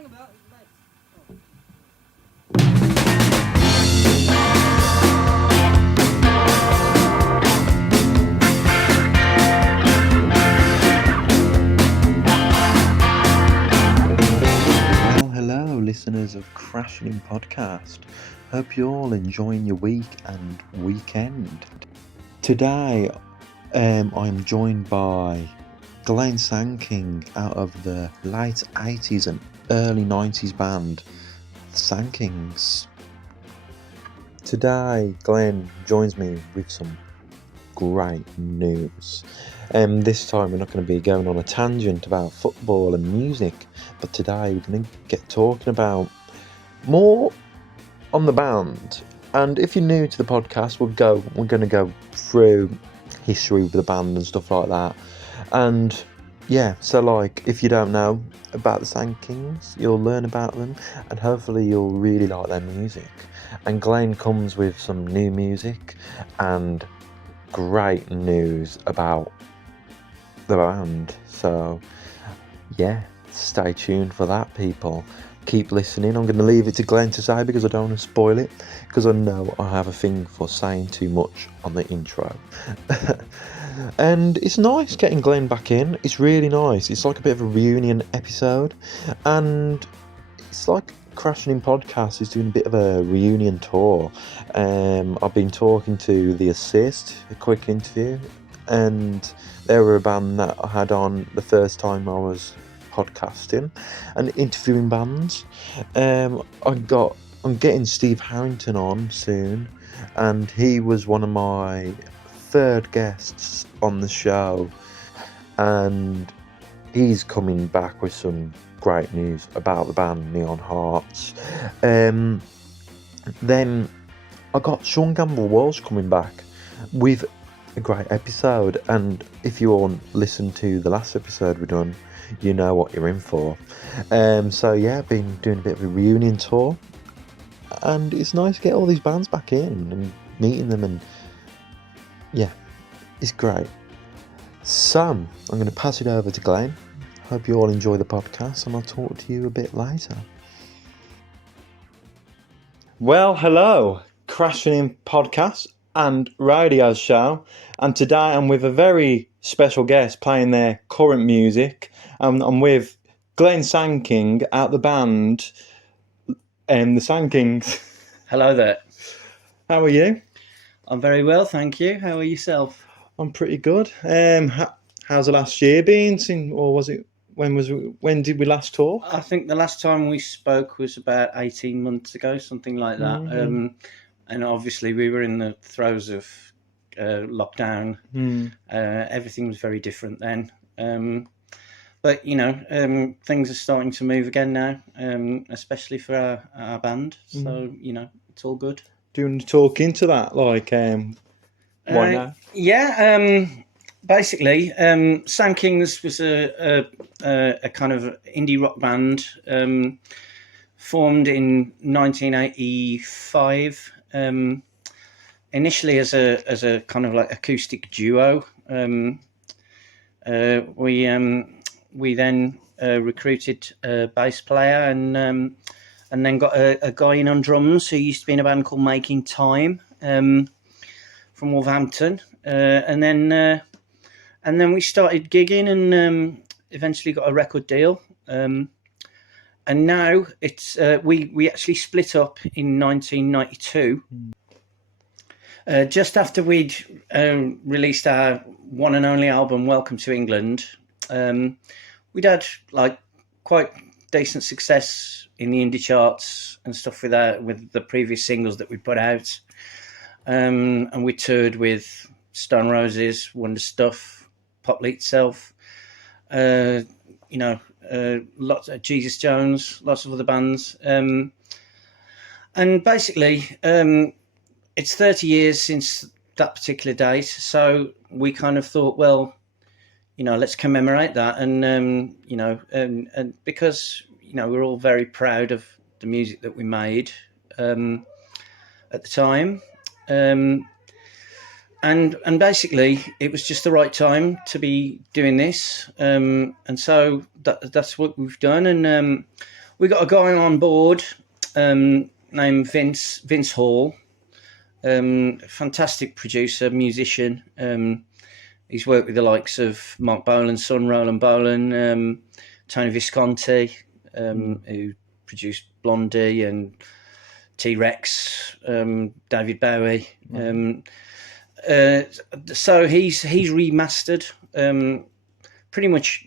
Hang about. Well, hello, listeners of Crashin Podcast. Hope you're all enjoying your week and weekend. Today, I'm joined by Glenn Sandking out of the late 80s and early 90s band Sandkings. Today, Glenn joins me with some great news. This time we're not going to be going on a tangent about football and music, but today we're going to get talking about more on the band. And if you're new to the podcast, we're going to go through history with the band and stuff like that. And yeah, so like if you don't know about the Sandkings, you'll learn about them, and hopefully you'll really like their music. And Glenn comes with some new music and great news about the band. So yeah, stay tuned for that, people. Keep listening. I'm going to leave it to Glenn to say because I don't want to spoil it, because I know I have a thing for saying too much on the intro. And it's nice getting Glenn back in. It's really nice. It's like a bit of a reunion episode, and it's like Crashin Podcast is doing a bit of a reunion tour. I've been talking to The Assist, a quick interview, and they were a band that I had on the first time I was podcasting and interviewing bands. I'm getting Steve Harrington on soon, and he was one of my third guests on the show, and he's coming back with some great news about the band Neon Hearts. Then I got Sean Gamble Walsh coming back with a great episode, and if you all listened to the last episode we done, you know what you're in for. So yeah, I've been doing a bit of a reunion tour, and it's nice to get all these bands back in and meeting them, and yeah, it's great. So I'm going to pass it over to Glenn. Hope you all enjoy the podcast, and I'll talk to you a bit later. Well, hello, Crashin Podcast and radio show, and today I'm with a very special guest playing their current music. I'm with Glenn Sandking out the band, the Sandkings. Hello there. How are you? I'm very well, thank you. How are yourself? I'm pretty good. How's the last year been? When did we last talk? I think the last time we spoke was about 18 months ago, something like that. Mm-hmm. And obviously we were in the throes of lockdown. Everything was very different then. But, you know, things are starting to move again now, especially for our band. So, you know, it's all good. Do you want to talk into that? Like, why not? Yeah, basically, Sandkings was a kind of indie rock band formed in 1985. Initially as a kind of like acoustic duo. We then recruited a bass player and then got a guy in on drums who used to be in a band called Making Time from Wolverhampton, and then we started gigging and eventually got a record deal. And now it's we actually split up in 1992. Just after we'd released our one and only album, Welcome to England. We'd had like quite decent success in the indie charts and stuff with the previous singles that we put out. And we toured with Stone Roses, Wonder Stuff, Popley itself, lots of Jesus Jones, lots of other bands. And basically, it's 30 years since that particular date. So we kind of thought, well, you know, let's commemorate that. And, and because, you know, we're all very proud of the music that we made at the time. And basically, it was just the right time to be doing this, and so that's what we've done. And we got a guy on board named Vince Hall. Fantastic producer, musician. He's worked with the likes of Mark Bolan's son, Roland Bolan, Tony Visconti, who produced Blondie and T-Rex, David Bowie. So he's remastered pretty much,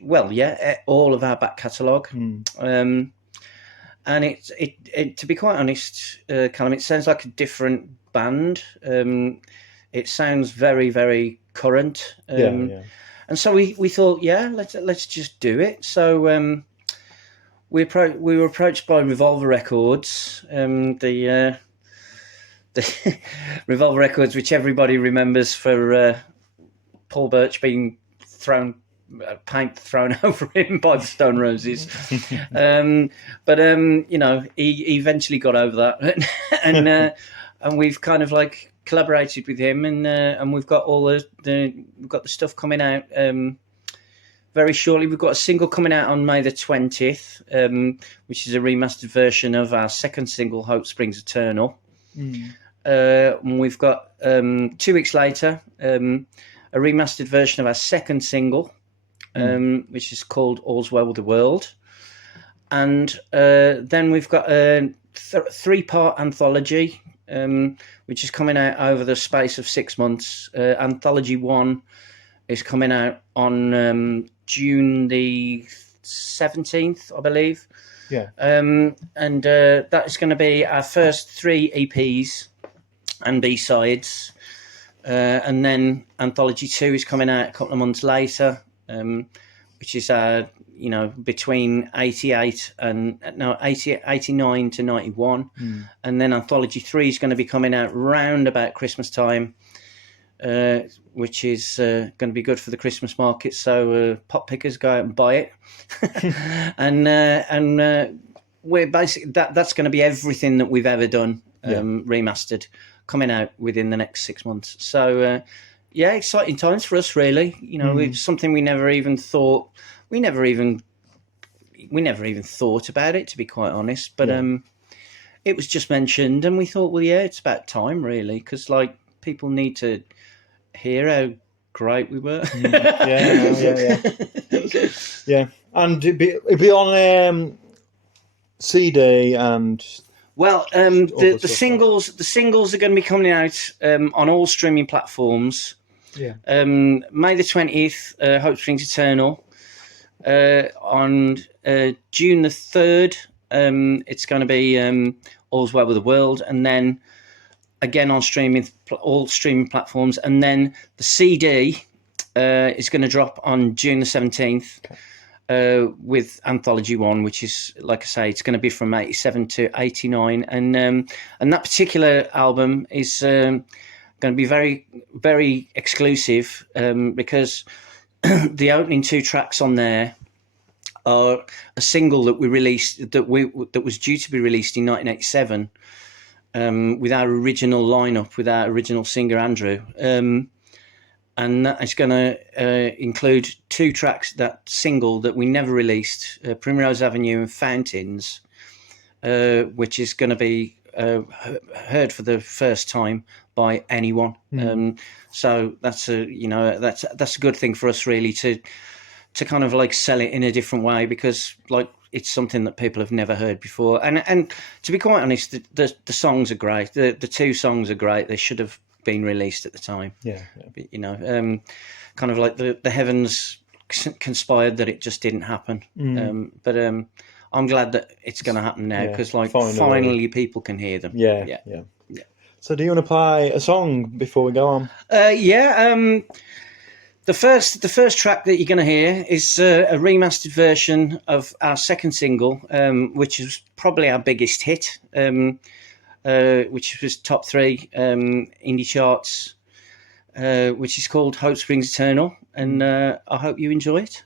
all of our back catalogue. And it to be quite honest, Callum, it sounds like a different band. It sounds very, very current. And so we thought, let's just do it. So we were approached by Revolver Records, the Revolver Records, which everybody remembers for Paul Birch being paint thrown over him by the Stone Roses. But he eventually got over that, and we've kind of like collaborated with him, and we've got all we've got the stuff coming out very shortly. We've got a single coming out on May the 20th, which is a remastered version of our second single, Hope Springs Eternal. And we've got 2 weeks later a remastered version of our second single, which is called All's Well with the World. And then we've got a 3-part anthology, which is coming out over the space of 6 months. Anthology 1 is coming out on June the 17th, I believe. And that is going to be our first 3 EPs and B-sides. And then Anthology 2 is coming out a couple of months later, which is between 89 to 91. And then Anthology 3 is going to be coming out round about Christmas time, which is going to be good for the Christmas market. So pop pickers, go out and buy it. and we're basically that's going to be everything that we've ever done remastered, coming out within the next 6 months. So exciting times for us, really. It's something we never even thought about it, to be quite honest. But it was just mentioned, and we thought, it's about time, really, because like people need to hear how great we were. And it'd be on CD and. Well, the singles are going to be coming out on all streaming platforms. May the 20th, Hope Springs Eternal. On June the 3rd, it's going to be All's Well with the World, and then again on all streaming platforms. And then the CD is going to drop on June the 17th. With Anthology 1, which is, like I say, it's going to be from 87 to 89, and that particular album is going to be very, very exclusive, because the opening 2 tracks on there are a single that we released that was due to be released in 1987 with our original lineup, with our original singer Andrew. And that is going to include 2 tracks, that single that we never released, Primrose Avenue and Fountains, which is going to be heard for the first time by anyone. So that's a good thing for us, really, to kind of like sell it in a different way, because like it's something that people have never heard before. And to be quite honest, the songs are great. The 2 songs are great. They should have been released at the time. Kind of like the heavens conspired that it just didn't happen. But I'm glad that it's going to happen now, because finally people can hear them. So do you want to play a song before we go on? The first track that you're going to hear is a remastered version of our second single, which is probably our biggest hit, which was top 3 indie charts, which is called Hope Springs Eternal, and I hope you enjoy it.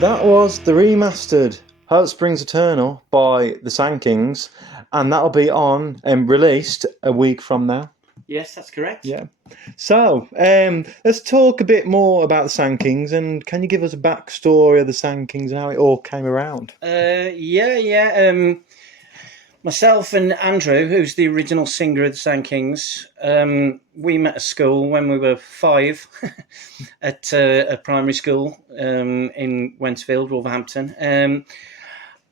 That was the remastered Hope Springs Eternal by the Sandkings, and that'll be on and released a week from now. Yes, that's correct. Yeah. So, let's talk a bit more about the Sandkings, and can you give us a backstory of the Sandkings and how it all came around? Yeah. Myself and Andrew, who's the original singer of the Sandkings, we met at school when we were 5 at a primary school in Wentzfield, Wolverhampton.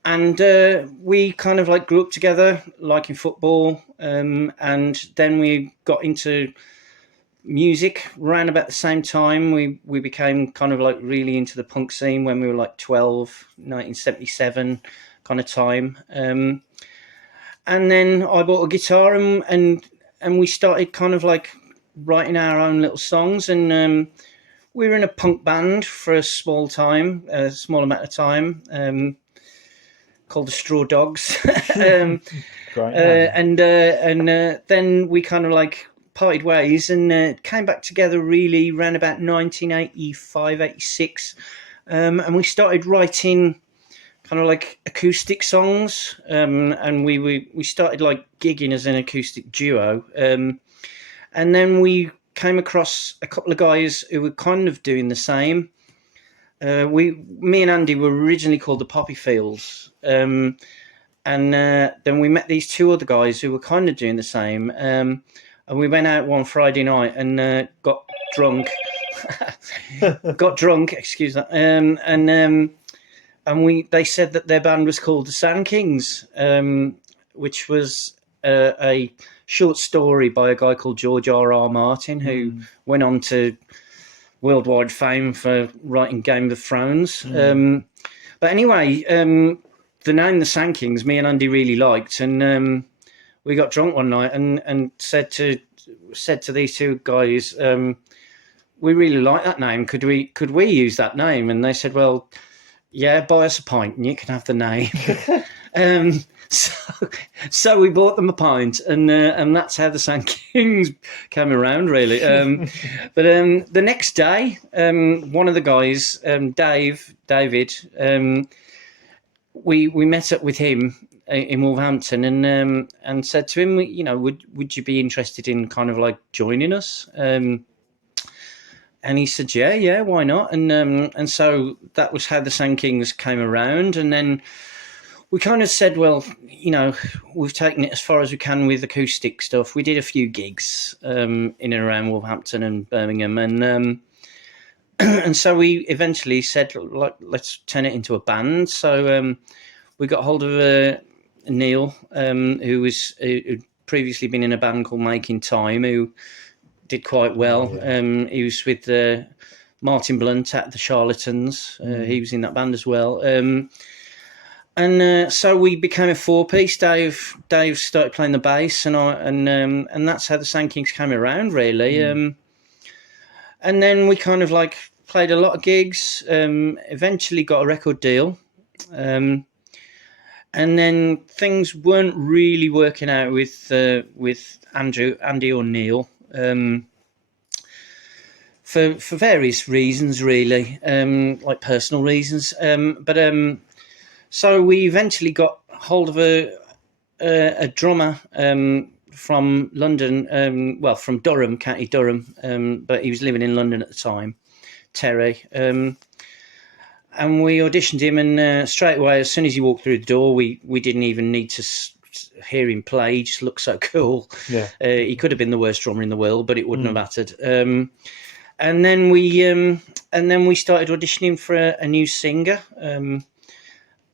And we kind of like grew up together, liking football, and then we got into music around about the same time. We became kind of like really into the punk scene when we were like 12, 1977 kind of time. And then I bought a guitar and we started kind of like writing our own little songs. And we were in a punk band for a small amount of time, called the Straw Dogs. Great. And then we kind of like parted ways and came back together really around about 1985, 86. And we started writing kind of like acoustic songs, and we started like gigging as an acoustic duo, and then we came across a couple of guys who were kind of doing the same. Me and Andy were originally called the Poppy Fields, and then we met these two other guys who were kind of doing the same, and we went out one Friday night and got drunk. Excuse that, and they said that their band was called the Sandkings, which was a short story by a guy called George R.R. Martin, who went on to worldwide fame for writing Game of Thrones. But anyway, the name the Sandkings, me and Andy really liked, and we got drunk one night and said to these two guys, we really like that name. Could we use that name? And they said, well, yeah, buy us a pint and you can have the name. So we bought them a pint, and that's how the Sandkings came around, really. But the next day, one of the guys, David, we met up with him in Wolverhampton and said to him, you know, would you be interested in kind of like joining us? And he said, yeah, why not? And so that was how the Sandkings came around. And then we kind of said, well, you know, we've taken it as far as we can with acoustic stuff. We did a few gigs in and around Wolverhampton and Birmingham. And so we eventually said, like, let's turn it into a band. So we got hold of Neil, who'd previously been in a band called Making Time, who did quite well. He was with Martin Blunt at the Charlatans. He was in that band as well. And so we became a 4-piece. Dave started playing the bass, and that's how the Sandkings came around, really. And then we kind of like played a lot of gigs. Eventually got a record deal, and then things weren't really working out with Andy or Neil. For various reasons, really, like personal reasons. But so we eventually got hold of a drummer from London, from Durham, County Durham, but he was living in London at the time, Terry. And we auditioned him, and straight away, as soon as he walked through the door, we didn't even need to hear him play. He just looked so cool. Yeah. He could have been the worst drummer in the world, but it wouldn't have mattered. And then we started auditioning for a new singer.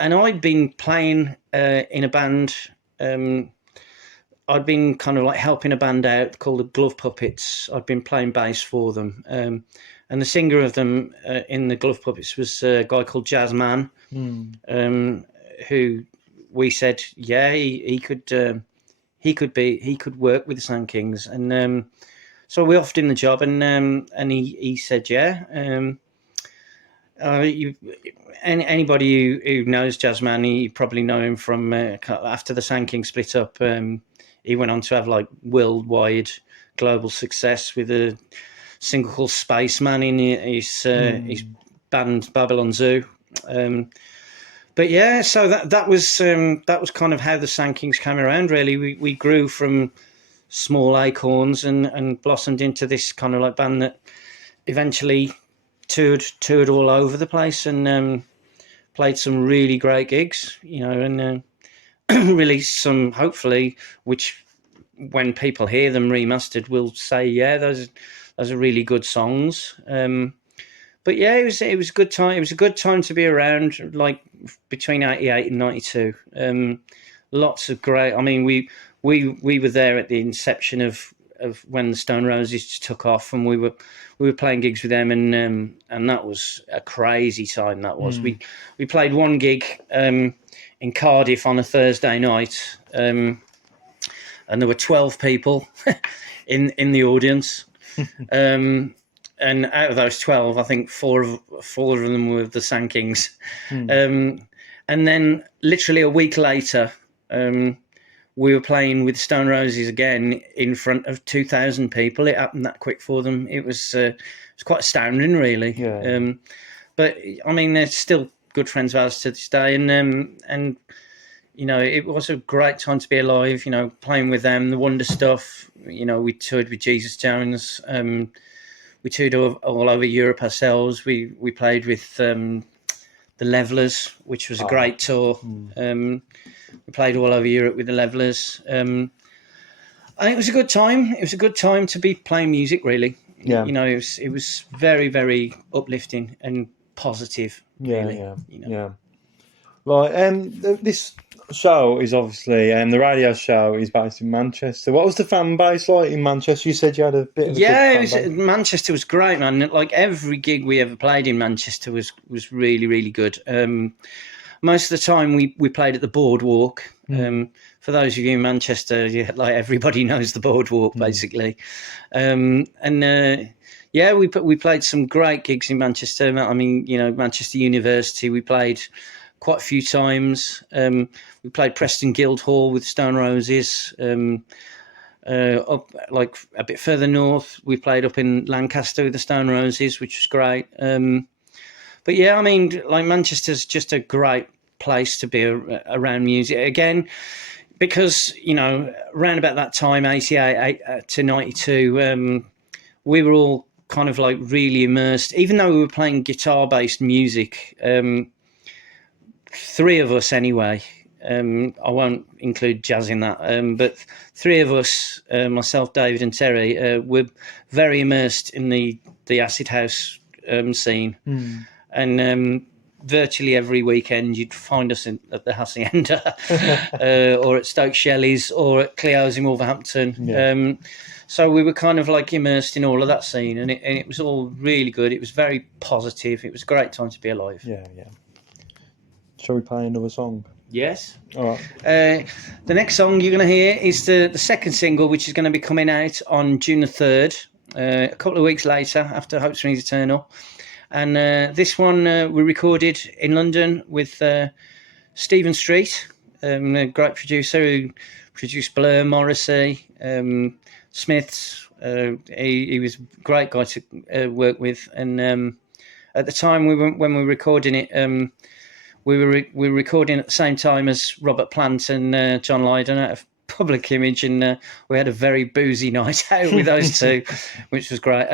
And I'd been playing in a band. I'd been kind of like helping a band out called the Glove Puppets. I'd been playing bass for them. And the singer of them in the Glove Puppets was a guy called Jazz Man, who we said, yeah, he could work with the Sandkings. And so we offered him the job, and he said, yeah. Anybody who knows Jazzman, you probably know him from after the Sandkings split up. He went on to have like worldwide global success with a single called Spaceman in his band Babylon Zoo. But yeah, so that was kind of how the Sandkings came around. Really, we grew from small acorns and blossomed into this kind of like band that eventually toured all over the place and played some really great gigs, and released some, hopefully, which when people hear them remastered will say, yeah, those are really good songs. But yeah, it was a good time. It was a good time to be around, like between 88 and 92. Lots of great. I mean, we were there at the inception of when the Stone Roses took off, and we were playing gigs with them, and that was a crazy time. That was. We played one gig in Cardiff on a Thursday night, and there were 12 people in the audience. And out of those 12, I think four of them were the Sandkings. And then literally a week later, we were playing with Stone Roses again in front of 2,000 people. It happened that quick for them. It was quite astounding, really. Yeah. But I mean, they're still good friends of ours to this day, and it was a great time to be alive. Playing with them, the Wonder Stuff. We toured with Jesus Jones. We toured all over Europe ourselves. We played with the Levelers, which was a great tour. We played all over Europe with the Levelers. And it was a good time. It was a good time to be playing music, really. Yeah. It was very, very uplifting and positive, really. Yeah. Right, this show is obviously, the radio show is based in Manchester. What was the fan base like in Manchester? You said you had a bit of a good fan base. Manchester was great, man. Like every gig we ever played in Manchester was really, really good. Most of the time we played at the Boardwalk. For those of you in Manchester, like everybody knows the Boardwalk, basically. We played some great gigs in Manchester. I mean, Manchester University, we played quite a few times. We played Preston Guildhall with Stone Roses. Up like a bit further north, we played up in Lancaster with the Stone Roses, which was great. But yeah, I mean, like Manchester's just a great place to be around music again, because around about that time, 88 to 92, we were all kind of like really immersed, even though we were playing guitar-based music. Three of us anyway, I won't include Jazz in that, but three of us, myself, David and Terry, were very immersed in the acid house scene. And virtually every weekend you'd find us at the Hacienda or at Stoke Shelley's or at Cleo's in Wolverhampton. So we were kind of like immersed in all of that scene, and it was all really good. It was very positive. It was a great time to be alive. Yeah. Shall we play another song? Yes. All right. The next song you're going to hear is the second single, which is going to be coming out on June the 3rd, a couple of weeks later after Hope Springs Eternal. And this one we recorded in London with Stephen Street, a great producer who produced Blur, Morrissey, Smiths. He was a great guy to work with. And at the time when we were recording it, we were recording at the same time as Robert Plant and John Lydon out of Public Image, and we had a very boozy night out with those two, which was great.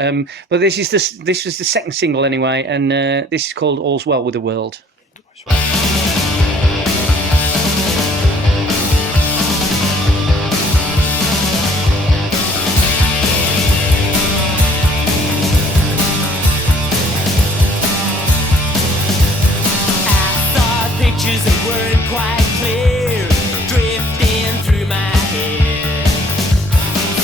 But this was the second single anyway, and this is called All's Well with the World. Pictures that weren't quite clear, drifting through my head.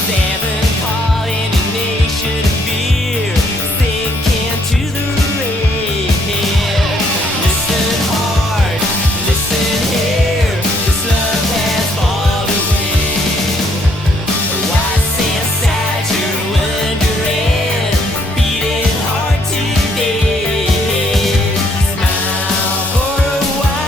7 calling a nation of fear, sinking to the red. Listen hard, listen here, this love has fallen away. What's inside you're wondering, beating hard today. Smile for a while.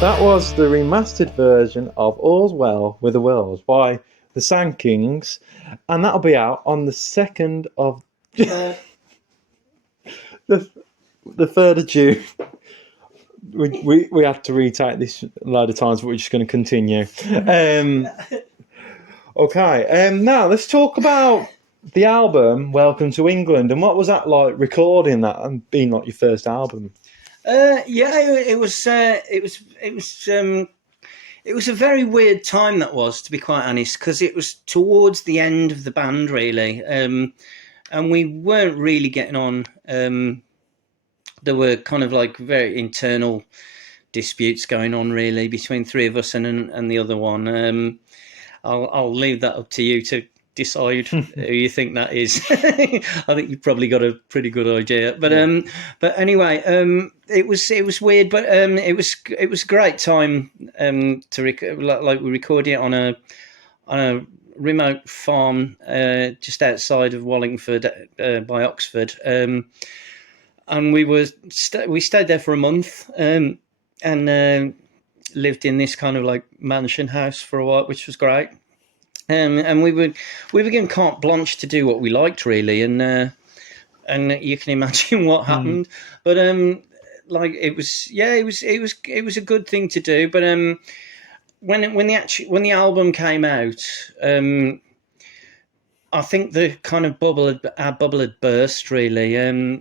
That was the remastered version of All's Well with the World by the Sandkings, and that'll be out on the 2nd of the 3rd of June. We have to retake this a load of times, but we're just going to continue. Okay, now let's talk about the album Welcome to England, and what was that like recording that and being like your first album? It was a very weird time, that was, to be quite honest, because it was towards the end of the band, really, and we weren't really getting on. There were kind of like very internal disputes going on, really, between three of us and the other one. I'll leave that up to you to decide who you think that is. I think you've probably got a pretty good idea. But anyway, it was weird, but it was a great time like we recorded it on a remote farm just outside of Wallingford by Oxford, and we stayed there for a month and lived in this kind of like mansion house for a while, which was great. And we were given carte blanche to do what we liked, really, and you can imagine what happened. But like it was a good thing to do. But when the album came out, I think the kind of our bubble had burst, really.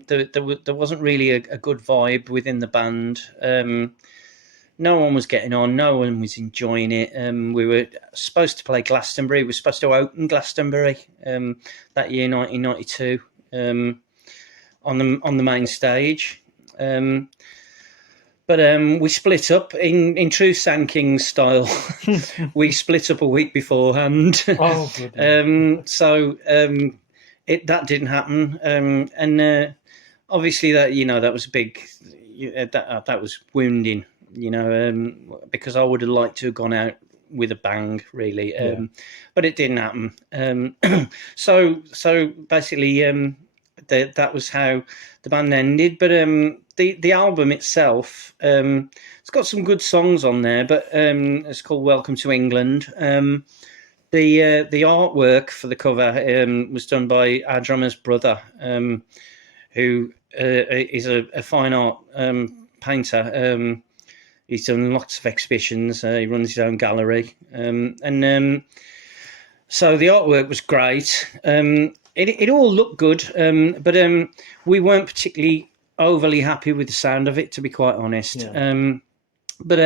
There wasn't really a good vibe within the band. No one was getting on. No one was enjoying it. We were supposed to play Glastonbury. We were supposed to open Glastonbury that year, 1992, on the main stage. But we split up in true Sandkings style. We split up a week beforehand. Oh, so that didn't happen. And obviously that was a big. That was wounding. Because I would have liked to have gone out with a bang, really, but it didn't happen. So basically, that was how the band ended. But the album itself, it's got some good songs on there, but it's called Welcome to England. The artwork for the cover was done by our drummer's brother, who is a fine art painter. He's done lots of exhibitions. He runs his own gallery. So the artwork was great. It all looked good, but we weren't particularly overly happy with the sound of it, to be quite honest. Yeah. But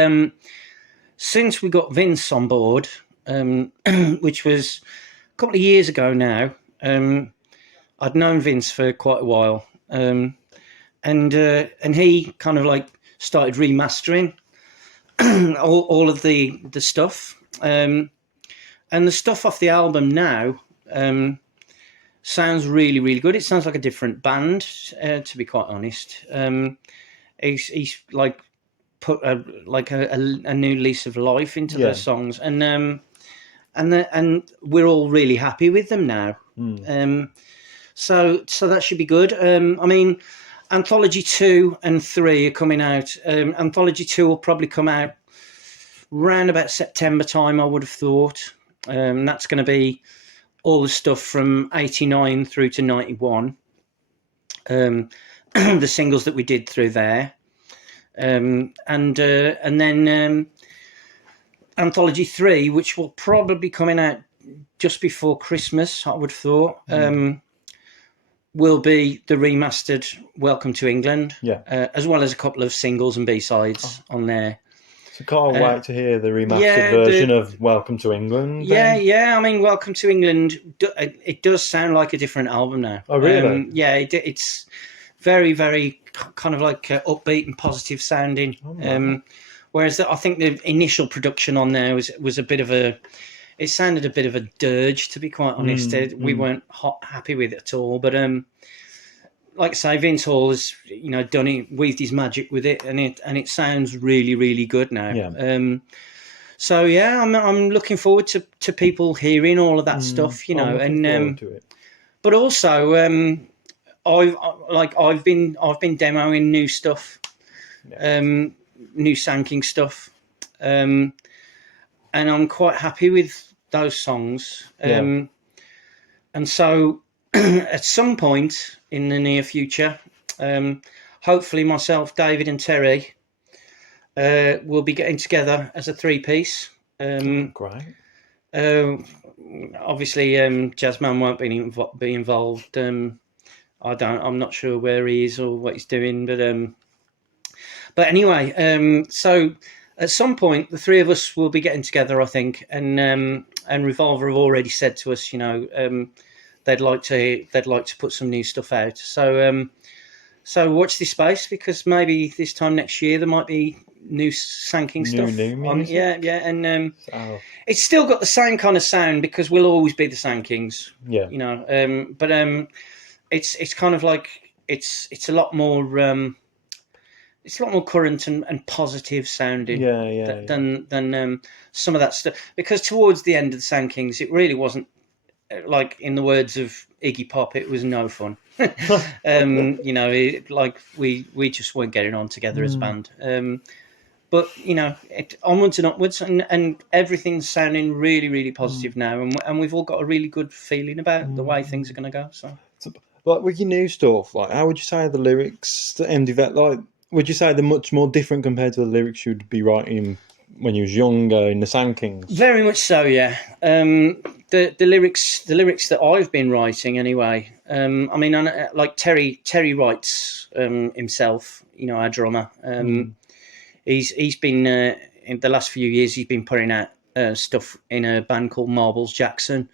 since we got Vince on board, which was a couple of years ago now, I'd known Vince for quite a while. And he kind of like started remastering all of the stuff, and the stuff off the album now sounds really, really good. It sounds like a different band, to be quite honest. He's like put a new lease of life into those songs, and we're all really happy with them now. So that should be good. I mean, Anthology 2 and 3 are coming out. Anthology 2 will probably come out round about September time, I would have thought. That's going to be all the stuff from 89 through to 91. The singles that we did through there. And then Anthology 3, which will probably be coming out just before Christmas, I would have thought. Will be the remastered Welcome to England, as well as a couple of singles and B-sides on there. So can't wait to hear the remastered version of Welcome to England. Then. Yeah. I mean, Welcome to England, it does sound like a different album now. Oh, really? It's very, very kind of like upbeat and positive sounding. Whereas I think the initial production on there was a bit of a... It sounded a bit of a dirge, to be quite honest. We weren't happy with it at all. But like I say, Vince Hall has done it, weaved his magic with it, and it sounds really, really good now. Yeah. So yeah, I'm looking forward to people hearing all of that stuff, and to it. But also I've been demoing new stuff, new Sandking stuff. and I'm quite happy with those songs. Yeah. And so, at some point in the near future, hopefully myself, David, and Terry will be getting together as a three-piece. Great. Obviously, Jazzman won't be involved. I'm not sure where he is or what he's doing, but anyway, so at some point the three of us will be getting together, I think, and Revolver have already said to us, they'd like to put some new stuff out. So watch this space, because maybe this time next year there might be new Sandking stuff. New music. Yeah, and it's still got the same kind of sound, because we'll always be the Sandkings. Yeah. But it's kind of like it's a lot more current and positive sounding. Than some of that stuff, because towards the end of the Sandkings it really wasn't, like in the words of Iggy Pop, it was no fun. We just weren't getting on together as a band. But onwards and upwards, and everything's sounding really, really positive now, and we've all got a really good feeling about the way things are going to go. So, like with your new stuff, like how would you say the lyrics that develop? Like, would you say they're much more different compared to the lyrics you'd be writing when you was younger in the Sandkings? Very much so, yeah. The lyrics that I've been writing, anyway. Like Terry writes himself. Our drummer. He's been in the last few years. He's been putting out stuff in a band called Marbles Jackson,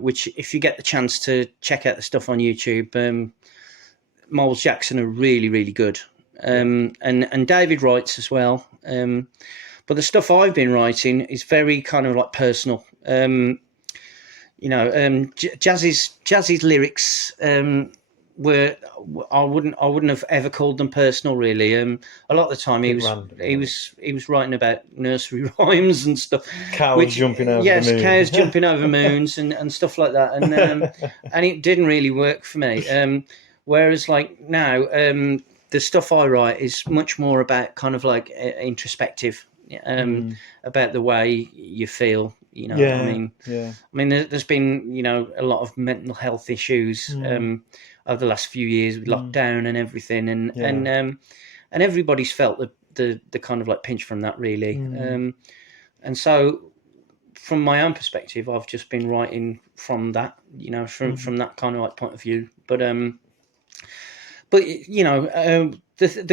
which, if you get the chance to check out the stuff on YouTube, Marbles Jackson are really, really good. And David writes as well. But the stuff I've been writing is very kind of like personal. Jazz's lyrics were, I wouldn't have ever called them personal, really. A lot of the time he was writing about nursery rhymes and stuff. Cows jumping over the moon. Cows jumping over moons and stuff like that. And it didn't really work for me. Whereas like now, the stuff I write is much more about kind of like introspective, about the way you feel. There's been a lot of mental health issues over the last few years with lockdown and everything, and everybody's felt the kind of like pinch from that, really. And so from my own perspective, I've just been writing from that, from that kind of like point of view. But the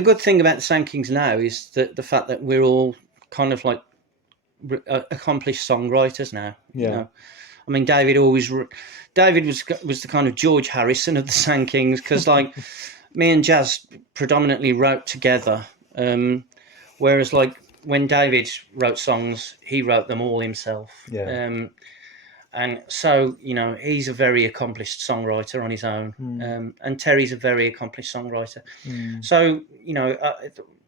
good thing about the Sandkings now is that the fact that we're all kind of like accomplished songwriters now. David was the kind of George Harrison of the Sandkings, because like me and Jazz predominantly wrote together, whereas like when David wrote songs, he wrote them all himself. And so he's a very accomplished songwriter on his own, and Terry's a very accomplished songwriter. So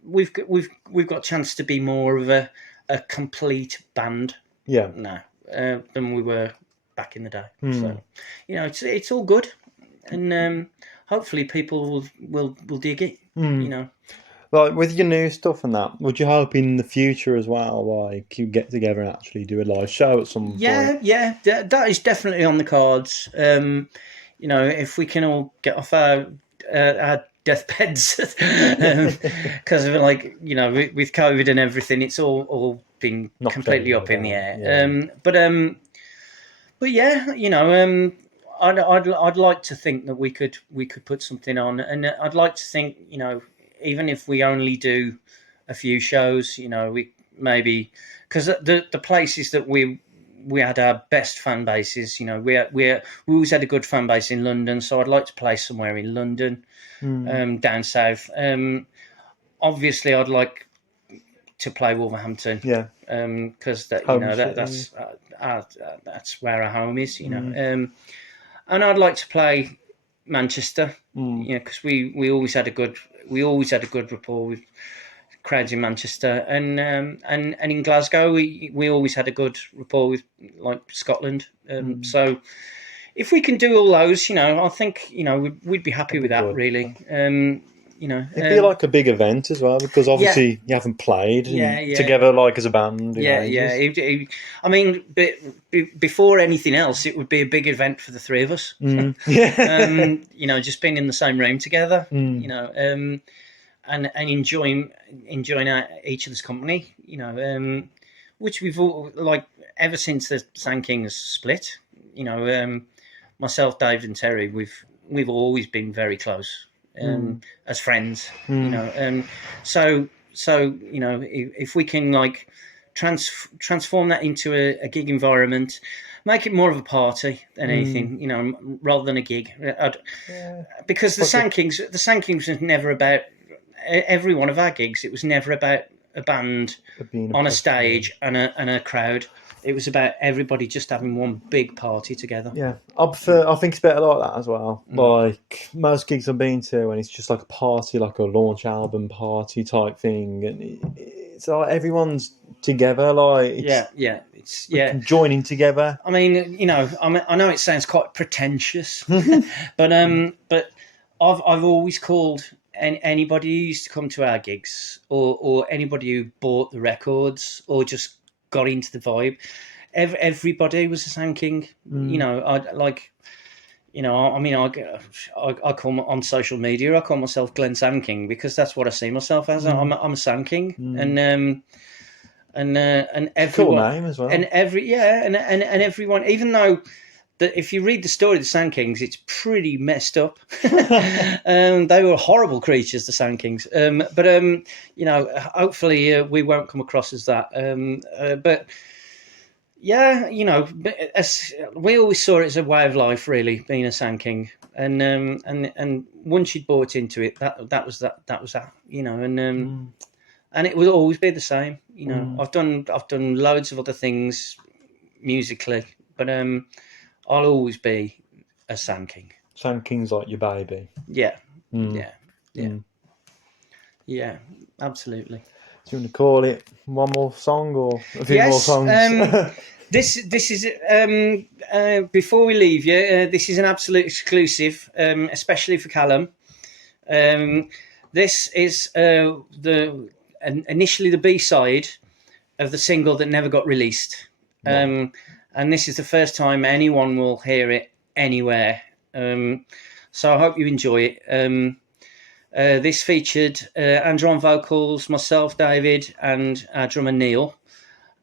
we've got a chance to be more of a complete band now than we were back in the day. So it's all good, and hopefully people will dig it. Like with your new stuff and that, would you hope in the future as well, like you get together and actually do a live show at some point? Yeah, that is definitely on the cards. If we can all get off our deathbeds, because of like with COVID and everything, it's all been completely up in the air. But I'd like to think that we could put something on, and I'd like to think even if we only do a few shows, we maybe, because the places that we had our best fan bases, we always had a good fan base in London, so I'd like to play somewhere in London, down south. Obviously, I'd like to play Wolverhampton, because that's where our home is, and I'd like to play Manchester, because we always had a good rapport with crowds in Manchester, and in Glasgow we always had a good rapport with like Scotland. So if we can do all those, I think we'd be happy with that, really. you know. It'd be like a big event as well, because obviously you haven't played together like as a band. In ages. I mean, before anything else, it would be a big event for the three of us. Yeah. You know, just being in the same room together. You know, and enjoying each other's company. You know, which we've all like ever since the Sandkings split. You know, myself, Dave, and Terry, we've always been very close as friends. You know, so you know, if we can like transform that into a gig environment, make it more of a party than anything, you know, rather than a gig. Because the Sandkings was never about every one of our gigs. It was never about a band on a stage and a crowd. It was about everybody just having one big party together. Yeah, I think it's better like that as well. Like most gigs I've been to, and it's just like a party, like a launch album party type thing, and it's like everyone's together. Like it's joining together. I mean, you know, I know it sounds quite pretentious, but I've always called anybody who used to come to our gigs, or anybody who bought the records, or just got into the vibe. Everybody was a Sandking. You know, I like. You know, I mean, I call on social media. I call myself Glenn Sandking because that's what I see myself as. I'm a Sandking, and everyone, cool name as well. And everyone, even though that if you read the story of the Sandkings, it's pretty messed up. They were horrible creatures, the Sandkings. But you know, hopefully we won't come across as that. But yeah, you know, we always saw it as a way of life, really, being a Sandking. And once you'd bought into it, that was that. You know, and it will always be the same. You know, I've done loads of other things musically, but I'll always be a Sandking. Sandking's like your baby. Yeah, yeah, absolutely. Do you want to call it one more song or a few more songs? This is before we leave you. This is an absolute exclusive, especially for Callum. This is initially the B-side of the single that never got released. And this is the first time anyone will hear it anywhere. So I hope you enjoy it. This featured Andrew on vocals, myself, David, and our drummer Neil.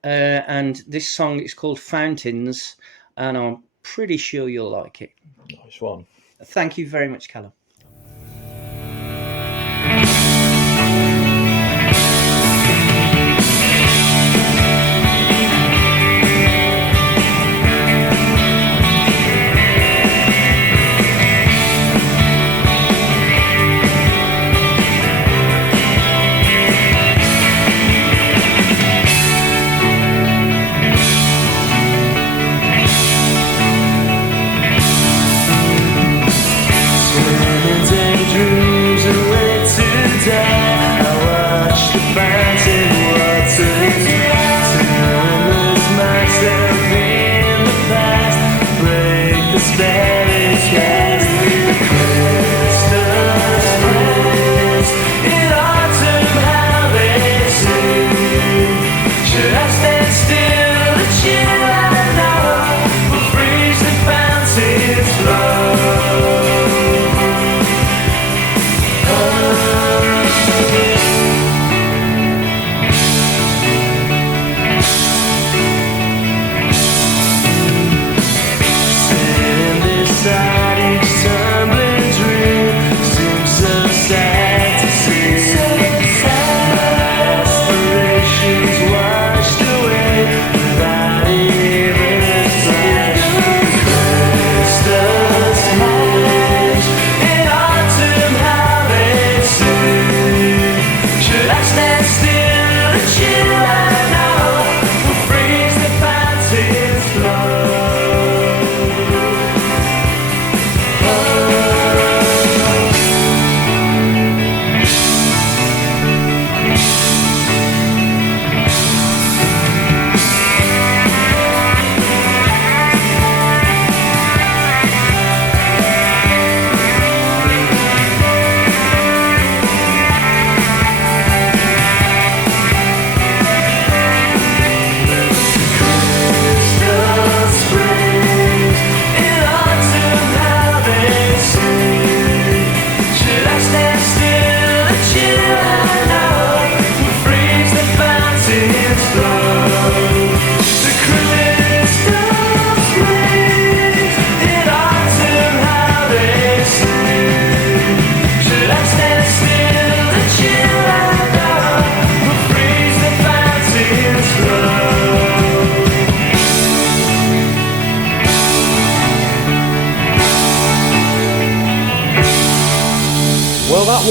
And this song is called Fountains, and I'm pretty sure you'll like it. Nice one. Thank you very much, Callum.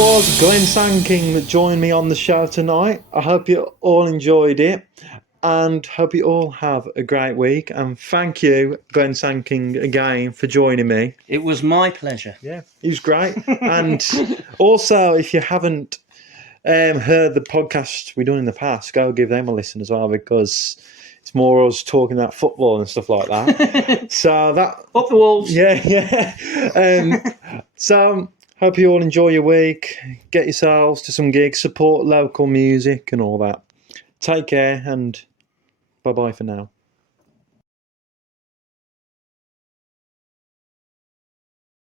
was Glenn Sandking that joined me on the show tonight. I hope you all enjoyed it and hope you all have a great week. And thank you, Glenn Sandking, again for joining me. It was my pleasure. Yeah, he was great. And also, if you haven't heard the podcast we've done in the past, go give them a listen as well, because it's more us talking about football and stuff like that. So that Up the Wolves. yeah. So hope you all enjoy your week. Get yourselves to some gigs, support local music and all that. Take care and bye-bye for now.